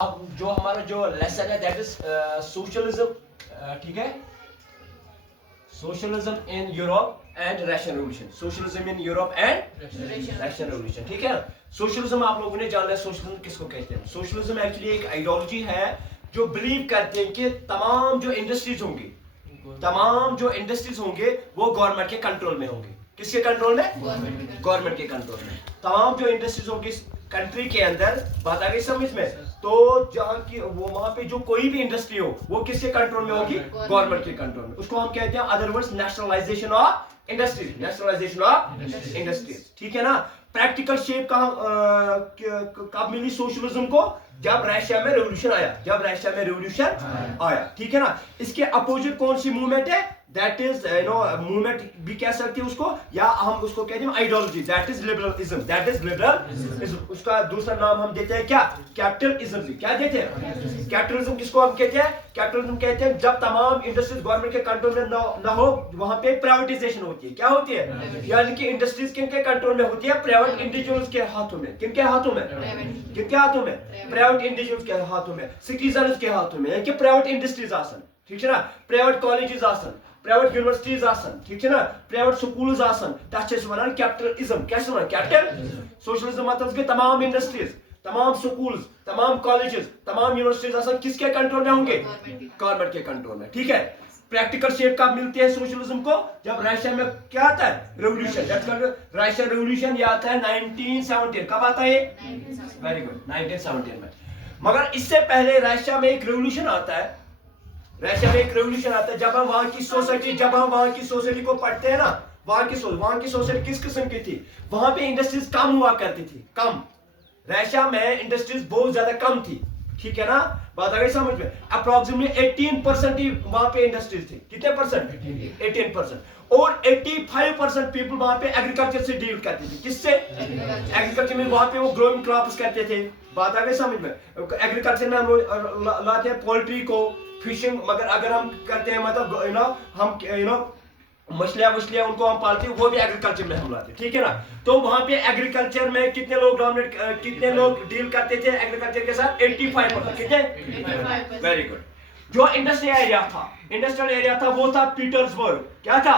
अब जो हमारा जो लेसन है दैट इज सोशलिज्म, ठीक है, socialism in Europe and Russian revolution, socialism in Europe and Russian revolution, ठीक है। सोशलिज्म आप लोगों ने जाना है सोशलिज्म किसको कहते हैं। सोशलिज्म एक्चुअली एक आइडियोलॉजी है जो बिलीव करते हैं कि तमाम जो इंडस्ट्रीज होंगी, तमाम जो इंडस्ट्रीज होंगे वो गवर्नमेंट के कंट्रोल में होंगे। किसके कंट्रोल में? गवर्नमेंट के कंट्रोल में। तमाम जो इंडस्ट्रीज होंगी कंट्री के अंदर, बात आ गई समझ में? तो जहाँ की वो वहां पे जो कोई भी इंडस्ट्री हो वो किसके कंट्रोल में होगी? गवर्नमेंट के कंट्रोल में। उसको हम कहते हैं other words nationalisation of industries, nationalisation of industries, ठीक है ना। प्रैक्टिकल शेप कब मिली सोशलिज्म को? जब रशिया में रेवोल्यूशन आया, जब रशिया में रेवोल्यूशन आया, ठीक है ना। इसके अपोजिट कौन सी मूवमेंट है? दैट इज मूवमेंट भी कह सकते हैं उसको, या हम उसको कहते हैं ideology, that is liberalism, that is liberalism. उसका दूसरा नाम हम देते हैं क्या? कैपिटलिज्म। क्या देते हैं? कैपिटलिज्म किसको हम कहते हैं? कैपिटलिज्म कहते हैं जब तमाम इंडस्ट्रीज गवर्नमेंट के कंट्रोल में ना हो, वहां पे प्राइवेटाइजेशन होती है। क्या होती है? यानी कि इंडस्ट्रीज किनके कंट्रोल में होती है? प्राइवेट इंडिविजुअल्स के हाथों में। किनके हाथों में? किनके हाथों में? प्राइवेट इंडिविजुअल्स के हाथों में, सिटीजन्स के हाथों में, यानी कि प्राइवेट इंडस्ट्रीज आसन, ठीक है ना, प्राइवेट कॉलेजेस आसन, प्राइवेट यूनिवर्सिटीज आसन, ठीक है ना, प्राइवेट स्कूल्स आसन, तथ छे वनान कैपिटलिज्म। क्या वनान? कैपिटल। सोशलिज्म मतलब कि तमाम इंडस्ट्रीज, तमाम स्कूल्स, तमाम कॉलेजेस, तमाम यूनिवर्सिटीज आसन किसके कंट्रोल में होंगे? गवर्नमेंट के कंट्रोल में, ठीक है। प्रैक्टिकल शेप कब मिलती है सोशलिज्म को? जब रशिया में क्या आता है? रेवोल्यूशन। रशियन रेवोल्यूशन ये आता है 1917। कब आता है? वेरी गुड, 1917 में। मगर इससे पहले रशिया में एक रेवोल्यूशन आता है, रशिया में एक रेवोल्यूशन आता है जब हम वहां की सोसाइटी, जब हम वहां की सोसाइटी को पढ़ते हैं ना, वहां की सोसाइटी किस किस्म की थी? वहां पे इंडस्ट्रीज कम हुआ करती थी, कम। रशिया में इंडस्ट्रीज बहुत ज्यादा कम थी, ठीक है ना, बात आ गई समझ में? अप्रोक्सीमेटली 18% ही वहां पे इंडस्ट्रीज थी। कितने परसेंट? 18%। और 85% पीपल वहां पे एग्रीकल्चर से डील करते थे। किससे? एग्रीकल्चर में वहां पे वो ग्रोइंग क्रॉप्स करते थे। बात आ गई समझ में? एग्रीकल्चर में हम लाते हैं पोल्ट्री को, फिशिंग, मगर अगर हम करते हैं मतलब हम मछलियां उनको हम पालते हैं, वो भी एग्रीकल्चर में हम लाते हैं, ठीक है ना। तो वहां पे एग्रीकल्चर में कितने लोग कितने लोग डील करते थे एग्रीकल्चर के साथ? 85%। कितने? Very good. जो इंडस्ट्रियल एरिया था वो था पीटर्सबर्ग। क्या था?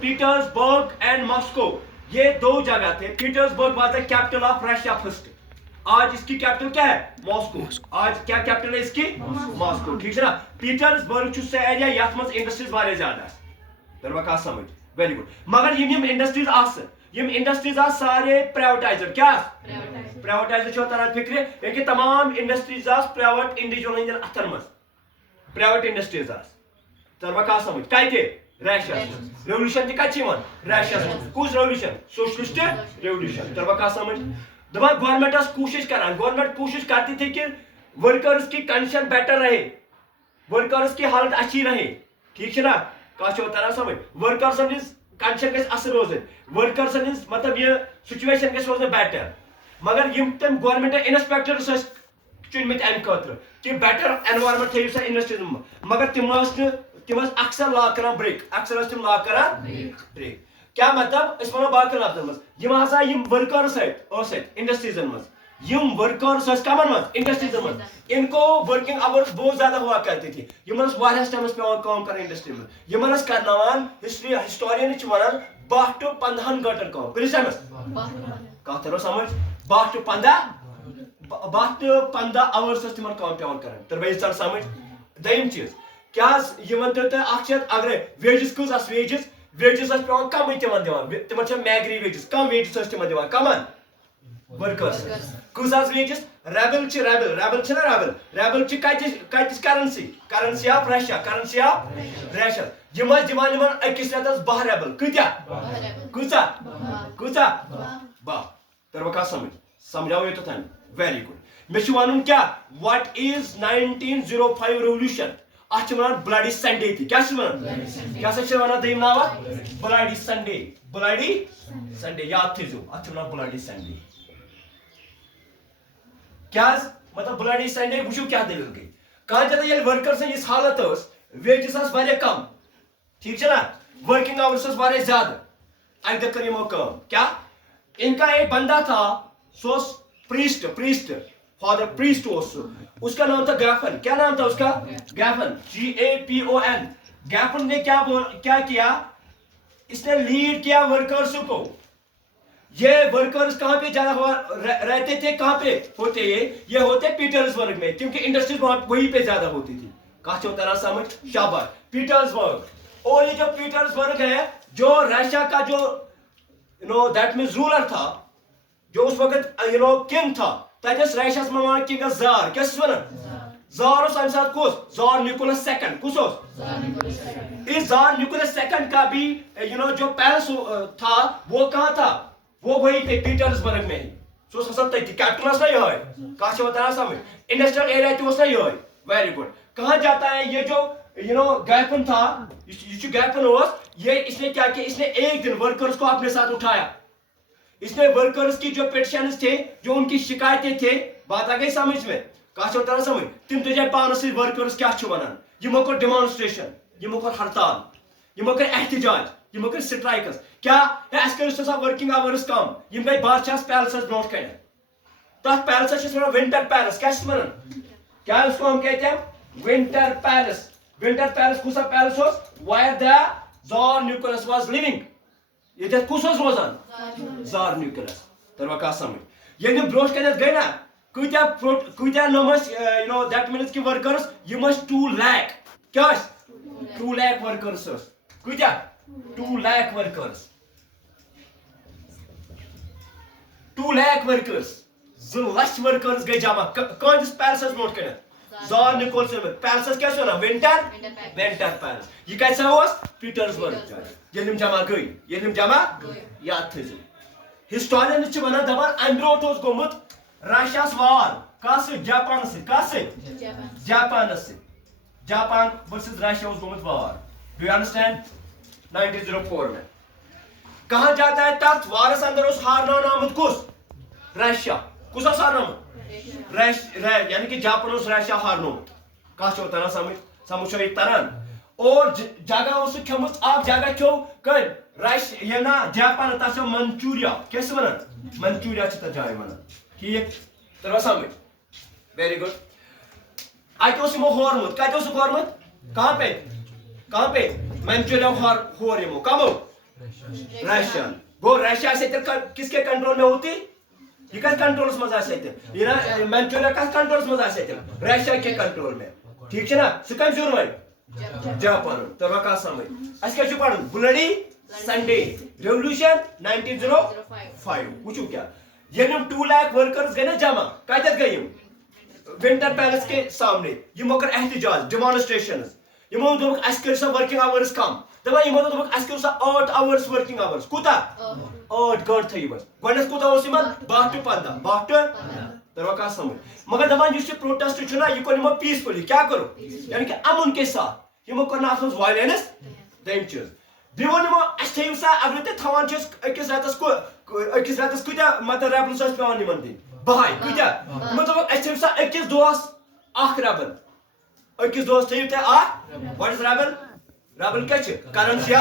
पीटर्सबर्ग एंड मॉस्को, ये दो जगह थे। Petersburg was the capital of Russia first. आज इसकी कैपिटल क्या है? मॉस्को। आज क्या कैपिटल है इसकी? मॉस्को, ठीक है ना। पीटर्सबर्ग से एरिया याथ मज इंडस्ट्रीज वाले ज्यादा तरवा समझ। Very good. मगर यम इंडस्ट्रीज आ सारे प्राइवेटाइजर। क्या? प्राइवेटाइजर छो तरह फिक्र, यानी तमाम इंडस्ट्रीज आ प्राइवेट इंडिविजुअल हंदन अथन मज, प्राइवेट इंडस्ट्रीज आ तरवा समझ। कते? रशिया। रेवोल्यूशन ती कत रशिया। कुछ रेवोल्यूशन? Socialist revolution. तरवा समझ। दबा गवर्नमेंट गवर्नमेंट कोशिश करती थी कि वर्कर्स की कंडीशन बेटर रहे, वर्कर्स की हालत अच्छी रहे, ठीक है ना, तरह समझ। वर्कर्स कंडीशन गई असल रोज, वर्कर्स मतलब ये सिचुएशन गई रोज बेटर। मगर तम गवर्नमेंट इंस्पेक्टर्स चुनमित अमि खतर कि बेटर एनवायरमेंट थो सा इंडस्ट्री में, मगर तिम अक्सर लॉ कर ब्रेक, अक्सर तिम लॉ कर ब्रेक। क्या मतलब? इस वनो बाकी लफ्जन मज यम वर्कर्स इंडस्ट्रीजन मज, यम वर्कर्स कमन मज? इंडस्ट्रीजन मज। इनको वर्किंग आवर्स बहुत ज्यादा हुआ करती थी। यमन वारियास टाइमस पेवान काम कर इंडस्ट्री में। यमन करनावान हिस्टोरियन वनान 12 to 15 घंटन काम। किस टाइमस? कह तरो समझ? 12 to 15 आवर्स तिमन काम पेवान कर। तरबे चल समझ। दयम चीज क्या यमन तो अगर वेजेस कस वेजेस पेवान कम तिमन मैगरी वेजेस, कम वेजेस तिमन दिवान कमन वर्कर्स। कस वेजेस? रेबल कतिस करेंसी ऑफ रशिया, यम दिवान अकिस रेतस 12 रेबल। कूचा 12। तरवा समझ? समझाओ ये तो था। Very good. मे वन क्या? What is 1905 revolution? अच ब्लडी संडे थी। क्या क्या वन दम नाव? ब्लडी संडे याद थो। अच ब्लडी संडे। क्या मतलब ब्लडी संडे? वो क्या दलील गई? कह जगह वर्कर्स इस हालत वेजेस कम, ठीक है ना, वर्किंग आवर्स ज्यादा, अक कर यमो काम। क्या? इनका एक बंदा था, सो प्रीस्ट फादर प्रीस्ट उसका नाम था गैफन. क्या नाम था उसका? गैफन, GAPON. गैफन ने क्या किया? इसने लीड किया वर्कर्स को. ये वर्कर्स कहां पे ज्यादा रहते थे? कहां पे होते? ये होते पीटर्सबर्ग में, क्योंकि इंडस्ट्रीज वहीं पे ज्यादा होती थी. कहा होता ना समझ? शाबाश, पीटर्सबर्ग. और ये जो पीटर्सबर्ग है, जो रशिया का जो दैट मींस रूलर था, जो उस वक्त किंग था, तस रशिया में किंग जार. क्या जार उस साथ कुछ जार निकोलस सेकंड. कुछ इस जार निकोलस सेकंड का भी जो पैलेस था वो कहां था? वो वही थे पीटर्सबर्ग में ही. सो कैपिटल ना ये कहा होता है समझ? इंडस्ट्रियल एरिया ना ये. Very good. कहा जाता है ये जो गैफन था, ये गैफन ये इसने क्या किया? इसने एक दिन वर्कर्स को अपने साथ उठाया. इसने वर्कर्स की जो पेटिशंस थे, जो उनकी शिकायतें थे, बात आ गई समझ में? कहा होता है समझ? तुम तुझे पानस वर्कर्स क्या वन? यमो कर डिमॉन्स्ट्रेशन, यमो कर हड़ताल, यमो कर एहतजाज, यमो कर स्ट्राइकस. क्या है? वर्किंग आवर्स कम. यम गई बादशाह पैलेस ब्रोट कन. तथ पैलेस विंटर पैलेस. क्या उसको हम कहते हैं? Winter palace. विंटर पैलेस कुछ palace where the tsar Nicholas was living. ये कुछ रोजान? Tsar Nicholas. तरवा कहा समझ? ये ब्रोट कन गई ना, कुत्या नमस दैट मीन्स कि वर्कर्स ये 2 लाख. क्या 2 लाख वर्कर्स. कुत्या 2 lakh workers. 2 lakh workers. 2 lakh workers गए जमा कौन पैलेस ब्रोट कन? Tsar Nicholas palace. क्या विंटर पैलेस. ये कैसा हुआ? पीटर्सबर्ग. ये जमा गई. याद थे. हिस्टोरियन वन दपान अम ब्रोट गोमुत रशिया वार. जापान से जापान वर्सेस रशिया गोमुत वार. Do you understand? 1904 में. कहा जाता है तथ वारस अंदर हारना आमुत कुस? रशिया. कुस हारना? यानी कि जापान रशिया हारनो. कहा होता ना समझ तरन. और जगह खेमुत आप जगह क्यों कल रशिया ना जापान तस मंचूरिया. कैसे वन? मंचूरिया जाए वन. ठीक तरह समझ? Very good. अतमो हॉर्मुत. कत हॉर्मुत? कहाँ पे? मंचूरिया होर यमो कमो रशिया. गो रशिया से किसके कंट्रोल में होती? ये कस कंट्रोल में मंचूरिया कस कंट्रोल में रशिया के कंट्रोल में. ठीक है ना? सह कम जापान. तरह कहा समझ? अस क्या पढ़? Bloody Sunday revolution 1905. वुचु क्या? ये 2 लाख वर्कर्स गए ना जमा. कत गई? विंटर पैलेस के सामने. यमो कर एहतजाज, डिमॉन्स्ट्रेशन. यमो दोक अस कर वर्किंग आवर्स कम. दपा यमो दोक अस कर 8 आवर्स वर्किंग आवर्स. कुता 8 घंटे थी बस. गणस कुता 12 to 15. तरह कहा समझ? मगर दपान प्रोटेस्ट ना यह कर पीसफुली. क्या करो? यानी कि अमन के साथ. यमो कर वायलेंस. दम चीज बी वो अस सा अगर ते थवान अकिस रतस कूत्या मतलब रेबल पेवान दिन 12 कूत्या मतलब अस सा अकिस दोस रेबल. अकिस दोस थो ते व्हाट इज रेबल क्या करंसी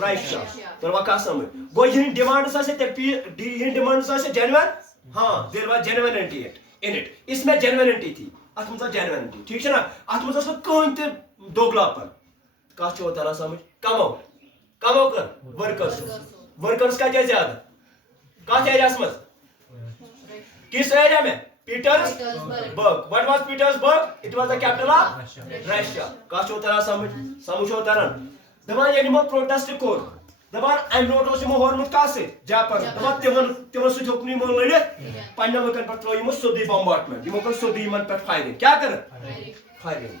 रशिया. तरह कहा समझ? गो यह डिमांड्स डिमांड्स जेन्युइन. हाँ, there was genuinity in it. इसमें जेन्युइनिटी थी. अत मज जेन्युइनिटी. ठीक है ना? अत मज कहीं ते दोगलापन. कह होता समझ? कमो कर वर्कर्स का क्या ज्यादा? कहा एरिया मज? किस एरिया में? Petersburg. What was Petersburg? It was the capital of Russia. कहा होता समझ होता दपान ये प्रोटेस्ट कोर. दपान अम ब्रोट हॉर्मुत कह जापान. दपान तिमन सो यमो लड़ित पन्न लुकन पे त्रो सोदी बम्बार्टमेंट. यमो कर सोदी पे फायरिंग. क्या कर? फायरिंग.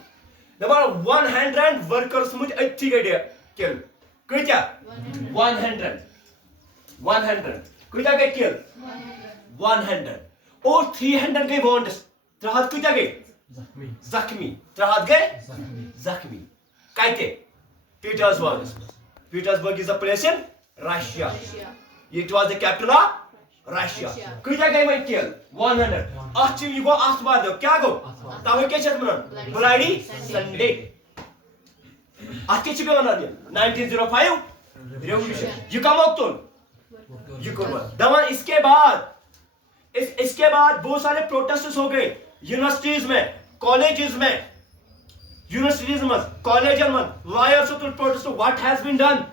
दपान 100 वर्कर्स मुझ अच्छी गई किल. कत्या 100 कत्या गई किल? 100. और 300 गई वॉन्ड्स. 300 कत्या गई जख्मी. 300 गई जख्मी. कते? Petersburg is a place in Russia. It was the capital of Russia. कत्या गई वही किल? 100. अच गो अत बाद क्या गो? तवे क्या वन? Bloody Sunday. अत क्या वन? 1905 रेवोल्यूशन. यह कम तुल. यह दपान इसके बाद इसके बाद बहुत सारे प्रोटेस्ट हो गए यूनिवर्सिटीज में, कॉलेजेस में, यूनिवर्सिटीज में, कॉलेजन में, लॉयर्स तो protest. What has been done?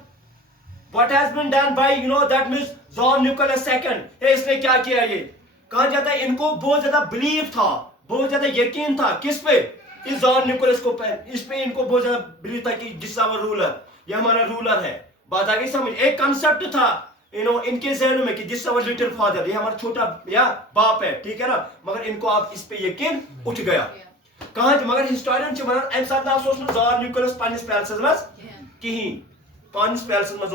What has been done by that means John Nicholas II? इसने क्या किया? ये कहा जाता है इनको बहुत ज्यादा बिलीव था, बहुत ज्यादा यकीन था किस पे? इस जॉन निकोलस को पे, इस पे इनको बहुत ज्यादा बिलीव था कि दिस आवर रूलर, ये हमारा रूलर है. बात आ गई समझ? एक कंसेप्ट था इनके जहनों में कि दिस आवर लिटिल फादर, ये हमारा छोटा या बाप है, ठीक है ना. मगर इनको आप इस पे यकीन उठ गया. कहा मगर हिस्टोरियन अमि सात जॉन निकोलस पन्निस पैलेसस मज कहीं, पांच पैलेस में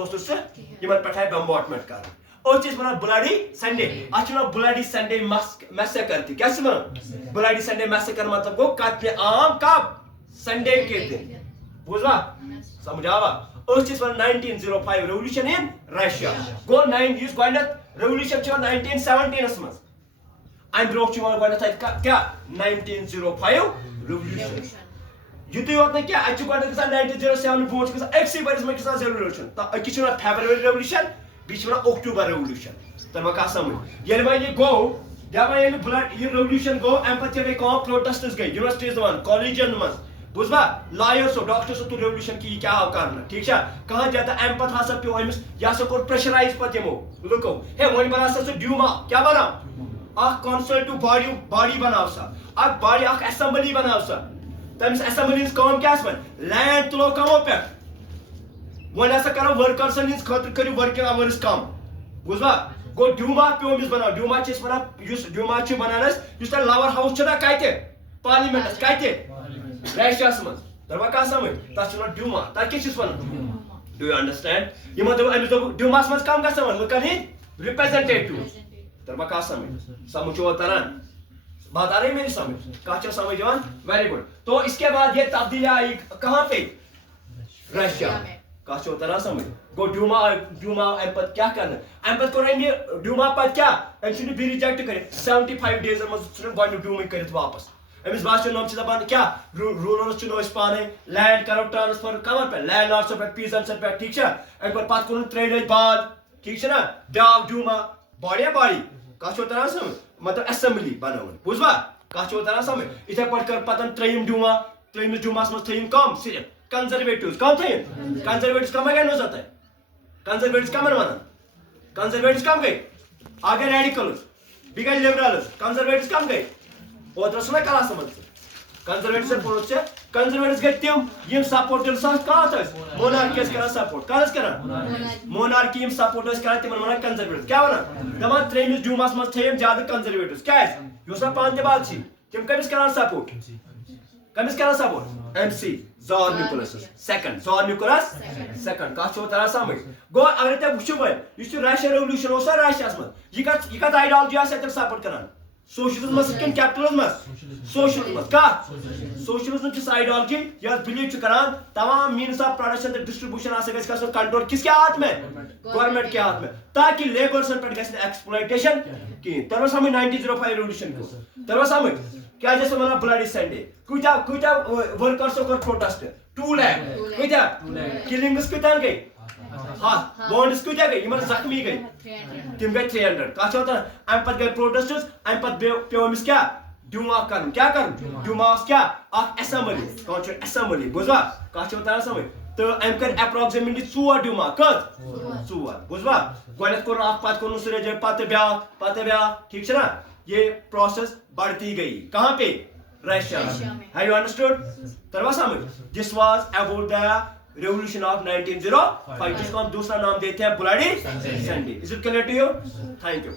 पे बम्बार्टमेंट कर ब्लडी संडे. अच्छा ब्लडी संडे मैसेकर. क्या ब्लडी संडे मैसेकर मतलब गो कत्ल आम कब? संडे के दिन. बुझा समझ आवा? 1905 revolution in Russia go. Revolution 1917 मज. अम ब्रो क्या 1905 रेवोल्यूशन. युति होत ना क्या अच्छी गो 1907 बोर्ड गसा एक्सी बरिस में गसा रेवोल्यूशन. ता अकि छना फरवरी रेवोल्यूशन, बीच में अक्टूबर रेवोल्यूशन. तब का समझ ये भाई ये गो जब ये ब्लड ये रेवोल्यूशन गो एम पचे गई को प्रोटेस्ट्स गई यूनिवर्सिटीज में, कॉलेजन में. बुझबा लॉयर्स और डॉक्टर्स तो रेवोल्यूशन की क्या हो करना. ठीक है कहां जाता एम पत हासा पे एमस या सो को प्रेशराइज पतिमो लुको हे वन बना सा ड्यूमा. क्या बना? आ कॉन्सल्टिव बॉडी बनाव सा, आ बॉडी आ असेंबली बनाव सा. तमिस असेंबली काम क्या लैंड तुलो कमो पे वन हसा करो वर्कर्सन हिंस खतर करू वर्किंग आवर्स कम. बुझवा गो ड्यूमा पे मिस बनाओ. ड्यूमा चेस बना युस ड्यूमा च बनानस युस लवर हाउस छना काते पार्लियामेंट काते रशियास मज. तब का समझ तस ड्यूमा ता के चीज वन. Do you understand? ये मतलब ड्यूमास मज काम गसन लुकन हिंद रिप्रेजेंटेटिव. तब का समझो तरन. बात आ रही मेरी समझ? काचा समझ जवान? Very good. तो इसके बाद ये तब्दीली आई कहां पे? रशिया. काचा तरह समझ गो ड्यूमा एम्पत क्या करना? एम्पत को रहेंगे ड्यूमा पर क्या एक्चुअली भी रिजेक्ट करे 75 डेज में सुन गो ड्यूमा करत वापस. एमिस बात नाम से दबान क्या रूलर्स चुनो इस पाने लैंड करो ट्रांसफर कमर पे लैंड लॉर्ड्स पे पीजेंट्स पे. ठीक है एक बार पात को ट्रेड बाद. ठीक है ना डाव ड्यूमा बॉडी काचा तरह समझ मतलब असेंबली बनावन. बुझवा काचा तरह समझ इथे पट कर पतन ट्रेम ड्यूमा ट्रेम ड्यूमास में थीम कम सिर्फ कंजर्वेटिव्स कम थे. कंजर्वेटिव्स कम गए जाता है. कंजर्वेटिव्स कम माना कंजर्वेटिव्स कम गए आगे रेडिकल्स भी गए लिबरल्स. कंजर्वेटिव्स कम गए ओतर सुना कला समझ कंजर्वेटिव्स से पोलो से कंजर्वेटिव्स गए तिम यम सपोर्टर्स का था मोनार्कीस करा सपोर्ट कास करा मोनार्की यम सपोर्टर्स करा तिम मना कंजर्वेटिव्स. क्या बना दमा ट्रेम ड्यूमास में थे ज्यादा कंजर्वेटिव्स. क्या है योसा पांच बात छी तिम कमिस करा सपोर्ट. कमिस करा सपोर्ट एमसी John Nicholas second. John Nicholas second का छो तरह समझ गो. अगर ते वुचो भाई इस रशिया रेवोल्यूशन ओसा रशियास में ये का आइडियोलॉजी आ से सपोर्ट करन सोशलिज्म में किन कैपिटलिज्म में सोशलिज्म में का सोशलिज्म की आइडियोलॉजी या बिलीव करन तमाम means of production and distribution आ सके इसका कंट्रोल किसके हाथ में? गवर्नमेंट के हाथ में, ताकि लेबर्स पर गसे एक्सप्लॉइटेशन की. तब समझ 1905 रेवोल्यूशन को. तब समझ क्या जैसे मना ब्लडी संडे कुटा वर्कर्स को प्रोटेस्ट 2 लाख कुटा किलिंग्स कुटा गई. हां बॉन्ड्स कुटा गई इमन जख्मी गई तिम गई 300. का होता एम पत गए प्रोटेस्टर्स एम पत पे मिस क्या ड्यूमा कर क्या कर ड्यूमास क्या ऑफ असेंबली कॉन्ट्रेक्ट असेंबली. बुझवा का होता समझ तो एम कर अप्रोक्सीमेटली 4 ड्यूमा कत 4. बुझवा गोनत को आप पत को सुरे जे पत ब्या. ठीक है ना ये प्रोसेस बढ़ती गई कहां पे? रशिया में. Have you understood? तरवा समझ this was about the revolution of 1905 जिसको हम दूसरा नाम देते हैं bloody Sunday. Is it clear to you? Thank you.